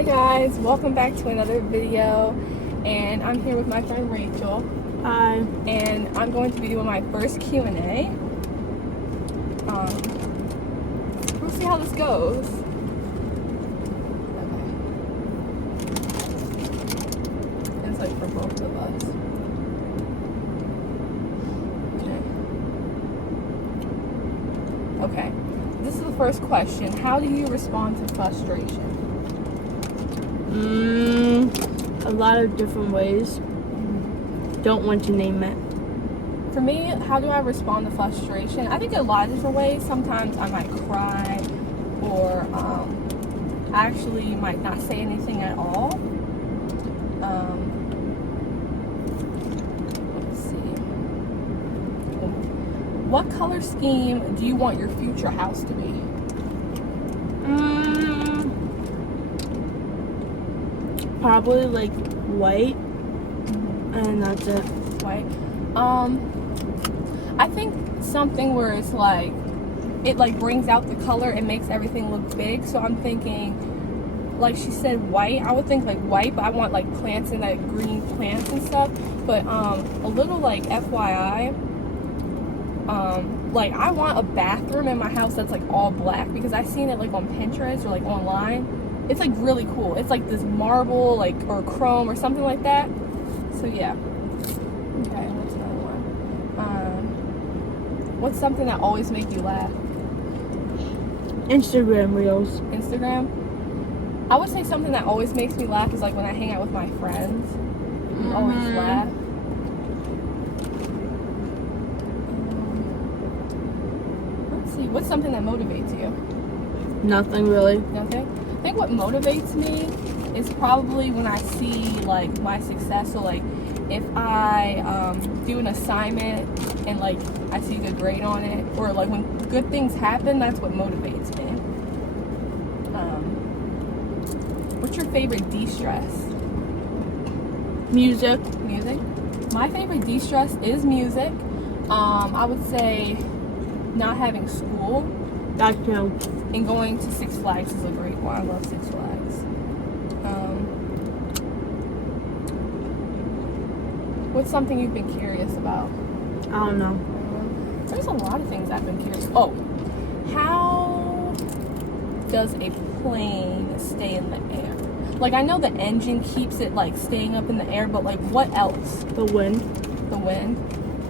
Hey guys, welcome back to another video, and I'm here with my friend Rachel. Hi. And I'm going to be doing my first Q&A. We'll see how this goes. Okay. It's like for both of us. Okay. This is the first question. How do you respond to frustration? A lot of different ways. Don't want to name it. For me, how do I respond to frustration? I think a lot of different ways. Sometimes I might cry, or I actually might not say anything at all. Let's see. What color scheme do you want your future house to be? Probably like white, and that's it. White. I think something where it's like it like brings out the color and makes everything look big. So I'm thinking, like she said, white. I would think like white, but I want like plants and like green plants and stuff. But a little like FYI, like I want a bathroom in my house that's like all black, because I've seen it like on Pinterest or like online. It's like really cool. It's like this marble, like, or chrome or something like that. So yeah. Okay, what's another one? What's something that always makes you laugh? Instagram reels. Instagram? I would say something that always makes me laugh is like when I hang out with my friends. We always laugh. Let's see. What's something that motivates you? Nothing Nothing really. I think what motivates me is probably when I see like my success. So like if I do an assignment and like I see a good grade on it, or like when good things happen, that's what motivates me. What's your favorite de-stress? Music. Music. My favorite de-stress is music. I would say not having school. That too. And going to Six Flags is a great one. I love Six Flags. What's something you've been curious about? I don't know. There's a lot of things I've been curious. Oh, how does a plane stay in the air? Like, I know the engine keeps it like staying up in the air, but like what else? The wind. The wind.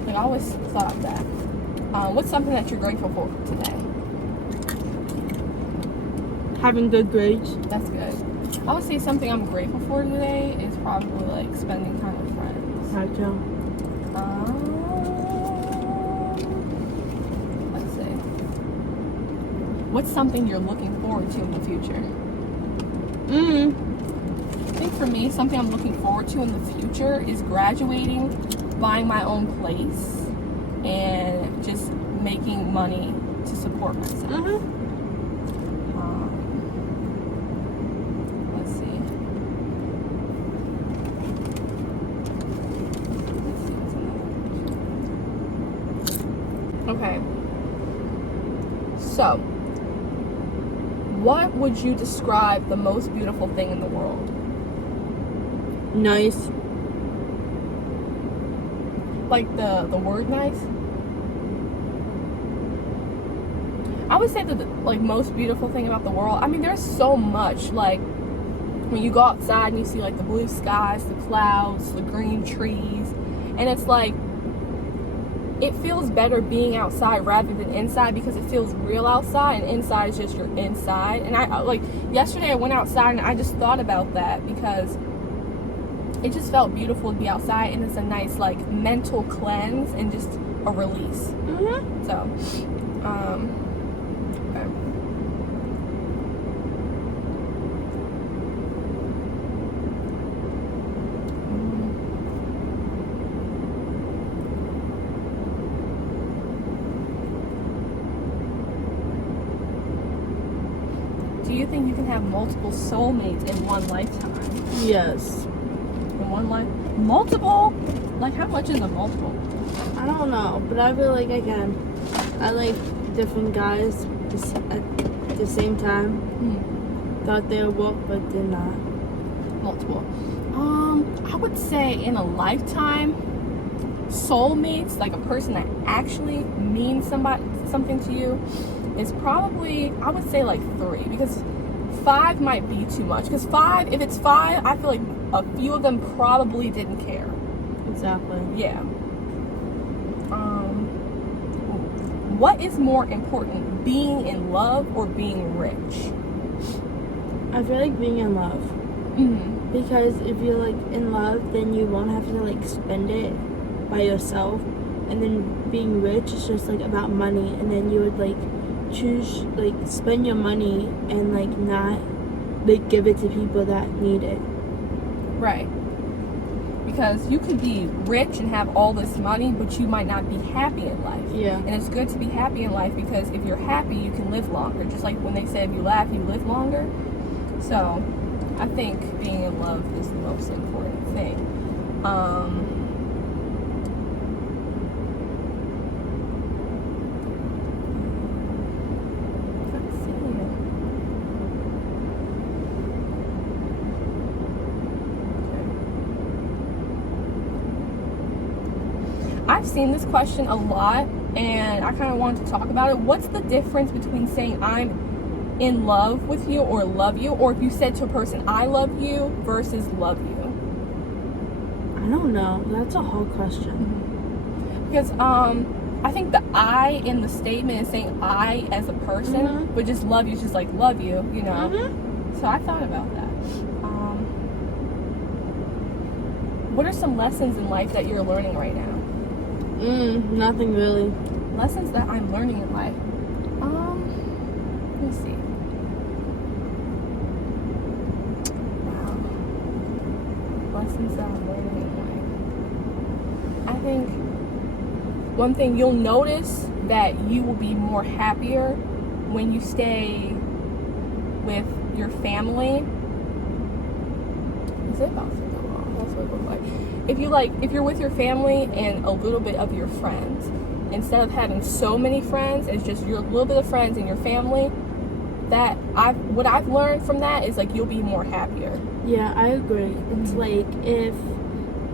Like, I always thought of that. What's something that you're grateful for today? Having good grades. That's good. I would say something I'm grateful for today is probably like spending time with friends. That too. Let's see. What's something you're looking forward to in the future? I think for me, something I'm looking forward to in the future is graduating, buying my own place, and just making money to support myself. Okay. So, what would you describe the most beautiful thing in the world? Nice. Like the word nice? I would say that the like most beautiful thing about the world, I mean, there's so much. Like when you go outside and you see like the blue skies, the clouds, the green trees, and it's like it feels better being outside rather than inside, because it feels real outside, and inside is just your inside. And I like yesterday I went outside and I just thought about that, because it just felt beautiful to be outside, and it's a nice like mental cleanse and just a release. So, okay. Do you think you can have multiple soulmates in one lifetime? Yes. In one life? Multiple? Like, how much is a multiple? I don't know, but I feel like I can. I like different guys at the same time. thought they would work but did not? Multiple. I would say in a lifetime, soulmates, like a person that actually means something to you, is probably, I would say like 3, because 5 might be too much. Because 5, if it's 5, I feel like a few of them probably didn't care. Exactly. Yeah. What is more important, being in love or being rich? I feel like being in love. Mm-hmm. Because if you're like in love, then you won't have to like spend it by yourself. And then being rich is just like about money, and then you would like choose like spend your money and like not like give it to people that need it. Right. Because you could be rich and have all this money, but you might not be happy in life. Yeah. And it's good to be happy in life, because if you're happy, you can live longer. Just like when they say if you laugh, you live longer. So I think being in love is the most important thing. Let's see. I've seen this question a lot, and I kind of wanted to talk about it. What's the difference between saying I'm in love with you or love you, or if you said to a person I love you versus love you? I don't know. That's a hard question. Because I think the I in the statement is saying I as a person, but just love you is just like love you, you know. So I thought about that. What are some lessons in life that you're learning right now? Nothing really. Lessons that I'm learning in life. Let me see. Wow. Lessons that I'm learning in life. I think one thing you'll notice that you will be more happier when you stay with your family. Is it about to go wrong? That's what it looks like. If you're with your family and a little bit of your friends, instead of having so many friends, it's just your little bit of friends and your family. What I've learned from that is like you'll be more happier. Yeah, I agree. It's like if,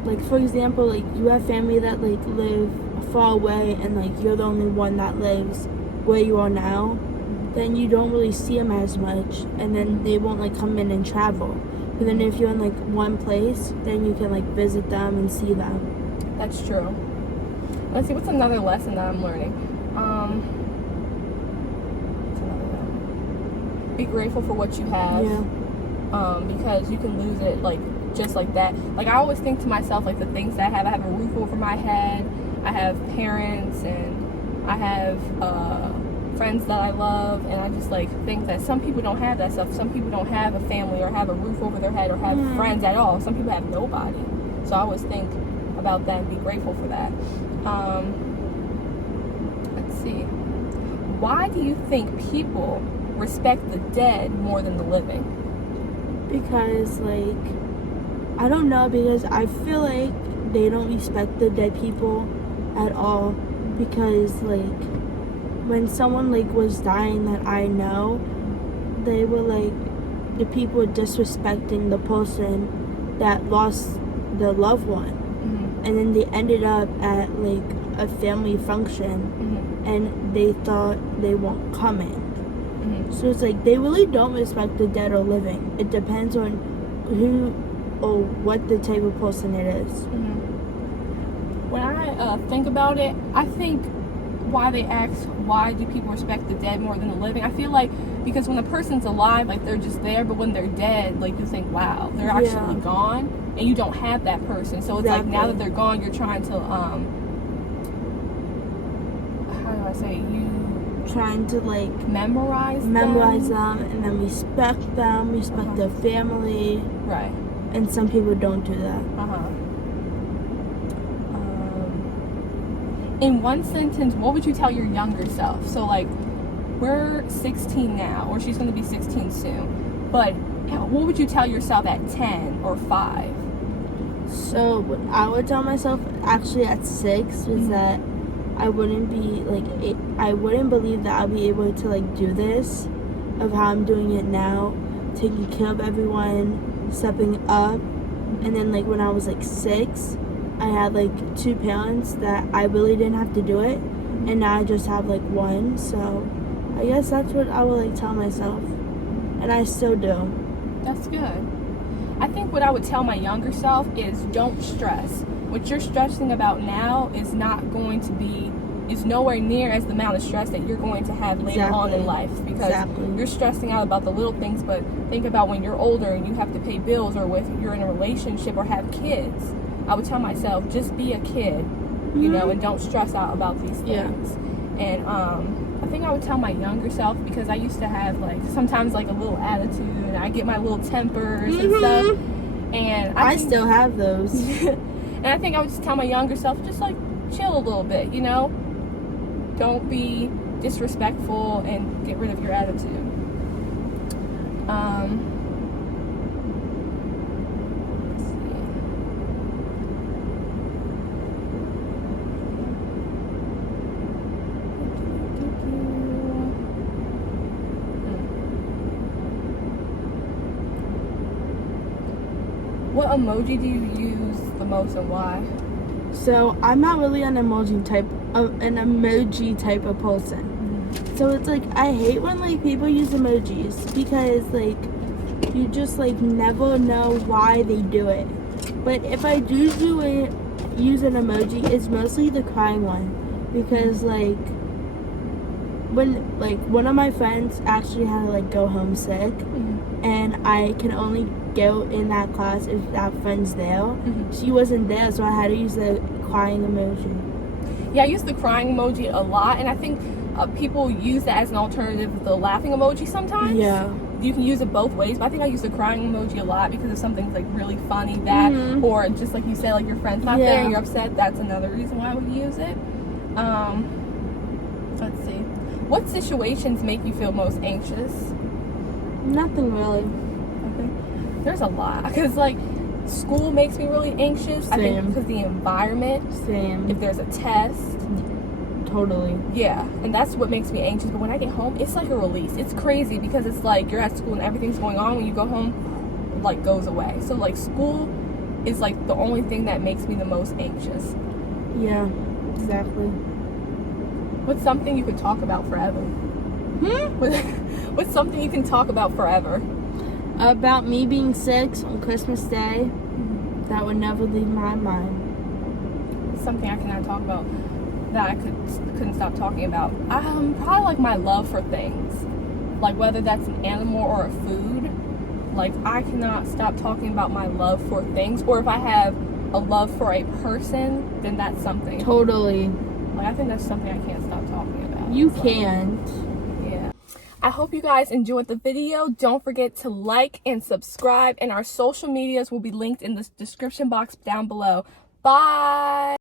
like for example, like you have family that like live far away, and like you're the only one that lives where you are now, then you don't really see them as much, and then they won't like come in and travel. But then if you're in like one place, then you can like visit them and see them. That's true. Let's see, what's another lesson that I'm learning? What's another one? Be grateful for what you have. Yeah. Because you can lose it like just like that. Like I always think to myself, like the things that I have a roof over my head, I have parents, and I have friends that I love, and I just like think that some people don't have that stuff. Some people don't have a family or have a roof over their head or have friends at all. Some people have nobody. So I always think about that and be grateful for that. Let's see. Why do you think people respect the dead more than the living? Because like, I don't know, because I feel like they don't respect the dead people at all, because like when someone like was dying that I know, they were like, the people were disrespecting the person that lost their loved one. And then they ended up at like a family function, and they thought they weren't coming. So it's like they really don't respect the dead or living. It depends on who or what the type of person it is. When I think about it, I think why they ask why do people respect the dead more than the living, I feel like because when a person's alive, like they're just there, but when they're dead, like you think, wow, they're actually gone, and you don't have that person. So it's like now that they're gone, you're trying to how do I say it? Trying to like memorize them, and then respect them, respect their family. Right. And some people don't do that. In one sentence, what would you tell your younger self? So like, we're 16 now, or she's going to be 16 soon. But what would you tell yourself at 10 or 5? So what I would tell myself actually at 6 is that I wouldn't be like, I wouldn't believe that I'll be able to like do this of how I'm doing it now. taking care of everyone, stepping up. And then like when I was like 6, I had like 2 parents that I really didn't have to do it, and now I just have like 1. So I guess that's what I would like tell myself, and I still do. That's good. I think what I would tell my younger self is don't stress. What you're stressing about now is nowhere near as the amount of stress that you're going to have later on in life, because you're stressing out about the little things. But think about when you're older and you have to pay bills, or if you're in a relationship or have kids. I would tell myself, just be a kid, you know, and don't stress out about these things. And I think I would tell my younger self, because I used to have like sometimes like a little attitude, and I get my little tempers and stuff, and I still have those. And I think I would just tell my younger self, just like chill a little bit, you know, don't be disrespectful and get rid of your attitude. What emoji do you use the most, and why? So I'm not really an emoji type of person. So it's like I hate when like people use emojis, because like you just like never know why they do it. But if I do use an emoji, it's mostly the crying one, because like when like one of my friends actually had to like go home sick, and I can only go in that class if that friend's there. She wasn't there, so I had to use the crying emoji. Yeah, I use the crying emoji a lot, and I think people use that as an alternative to the laughing emoji sometimes. Yeah. You can use it both ways, but I think I use the crying emoji a lot because if something's like really funny, that or just like you said, like your friend's not there and you're upset, that's another reason why I would use it. Let's see. What situations make you feel most anxious? Nothing really. Okay. There's a lot, because like school makes me really anxious. Same. I think because the environment. Same. If there's a test. Totally. Yeah, and that's what makes me anxious. But when I get home, it's like a release. It's crazy because it's like you're at school and everything's going on. When you go home, it like goes away. So like school is like the only thing that makes me the most anxious. Yeah, exactly. What's something you could talk about forever? What's something you can talk about forever? About me being 6 on Christmas Day. That would never leave my mind. It's something I cannot talk about that I couldn't stop talking about. Probably like my love for things, like whether that's an animal or a food. Like I cannot stop talking about my love for things, or if I have a love for a person, then that's something. Totally. Like I think that's something I can't stop talking about. You can't. Yeah. I hope you guys enjoyed the video. Don't forget to like and subscribe, and our social medias will be linked in the description box down below. Bye.